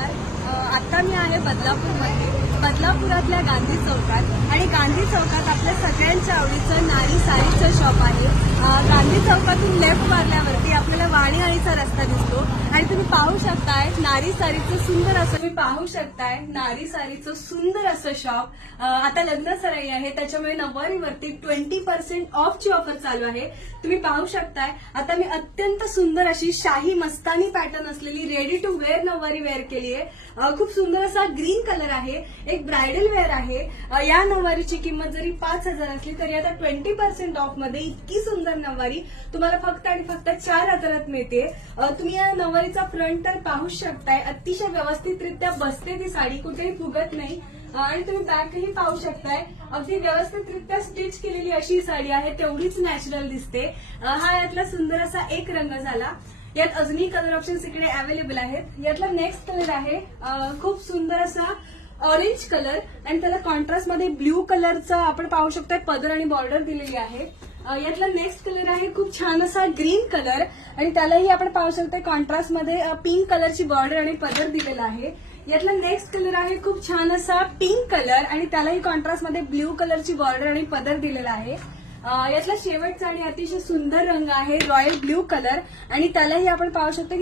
नमस्कार आता मी आहे बदलापूरमध्ये. बदलापुरातल्या गांधी चौकात. आणि गांधी चौकात आपल्या सगळ्यांच्या आवडीचं नारी साडीचं शॉप आहे. गांधी चौकातून लेफ्ट मारल्यावरती आपल्याला वाणी आळीचा रस्ता दिसतो. आणि तुम्ही पाहू शकताय नारी साडीचं सुंदर असं तुम्ही पाहू शकताय नारी साडीचं सुंदर असं शॉप आता लग्न सराई आहे त्याच्यामुळे नववारीवरती ट्वेंटी पर्सेंट ऑफची ऑफर चालू आहे. तुम्ही पाहू शकताय आता मी अत्यंत सुंदर अशी शाही मस्तानी पॅटर्न असलेली रेडी टू वेअर नऊवारी वेअर केली आहे. खूप सुंदर असा ग्रीन कलर आहे एक ब्रायडल वेअर आहे. या नऊवारीची किंमत जरी पाच हजार असली तरी आता ट्वेंटी पर्सेंट ऑफमध्ये इतकी सुंदर नऊवारी तुम्हाला फक्त आणि फक्त चार हजारात मिळते. तुम्ही या नऊवारीचा फ्रंट तर पाहूच शकताय. अतिशय व्यवस्थितरित्या बसते ती साडी कुठेही फुगत नाही. आणि तुम्ही बॅकही पाहू शकताय. अगदी व्यवस्थितरित्या स्टिच केलेली अशी साडी आहे. तेवढीच नॅचरल दिसते. हा यातला सुंदर असा एक रंग झाला. यात अजूनही कलर ऑप्शन्स इकडे अवेलेबल आहेत. यातला नेक्स्ट कलर आहे खूप सुंदर असा ऑरेंज कलर आणि त्याला कॉन्ट्रास्टमध्ये ब्ल्यू कलरचा आपण पाहू शकतो पदर आणि बॉर्डर दिलेली आहे. यातला नेक्स्ट कलर आहे खूप छान असा ग्रीन कलर आणि त्यालाही आपण पाहू शकतो कॉन्ट्रास्टमध्ये पिंक कलरची बॉर्डर आणि पदर दिलेला आहे. यातला नेक्स्ट कलर आहे खूप छान असा पिंक कलर आणि त्यालाही कॉन्ट्रास्टमध्ये ब्ल्यू कलरची बॉर्डर आणि पदर दिलेला आहे. यातला शेवटचा आणि अतिशय सुंदर रंग आहे रॉयल ब्ल्यू कलर आणि त्यालाही आपण पाहू शकतो